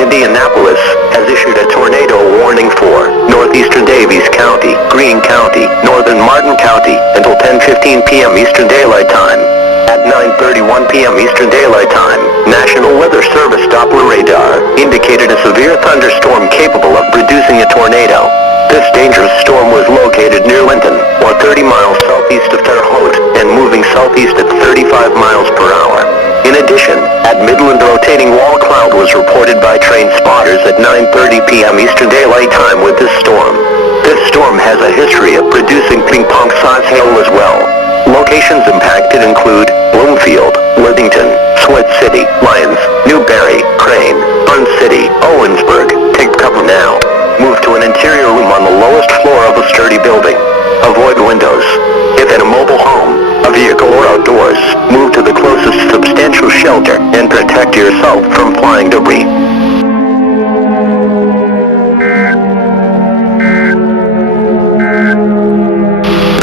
Indianapolis has issued a tornado warning for northeastern Daviess County, Greene County, northern Martin County until 10:15 p.m. Eastern Daylight Time. At 9:31 p.m. Eastern Daylight Time, National Weather Service Doppler radar indicated a severe thunderstorm capable of producing a tornado. This dangerous storm was located near Linton, or 30 miles southeast of Terre Haute, and moving southeast at 35 miles per hour. In addition, at Midland, rotating wall cloud was reported by train spotters at 9:30 p.m. Eastern Daylight Time with this storm. This storm has a history of producing ping-pong-size hail as well. Locations impacted include Bloomfield, Worthington, Sweat City, Lyons, Newberry, Crane, Burn City, Owensburg. Take cover now. Move to an interior room on the lowest floor of a sturdy building. Avoid windows. If in a mobile home, a vehicle or outdoors, move to the closest substantial shelter and protect yourself from flying debris.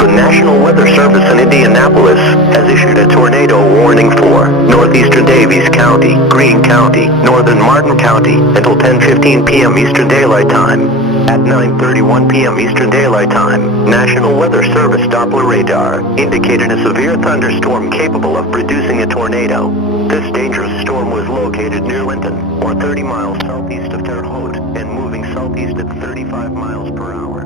The National Weather Service in Indianapolis has issued a tornado warning for northeastern Daviess County, Greene County, northern Martin County until 10:15 p.m. Eastern Daylight Time. At 9:31 p.m. Eastern Daylight Time, National Weather Service Doppler radar indicated a severe thunderstorm capable of producing a tornado. This dangerous storm was located near Linton, or 30 miles southeast of Terre Haute, and moving southeast at 35 miles per hour.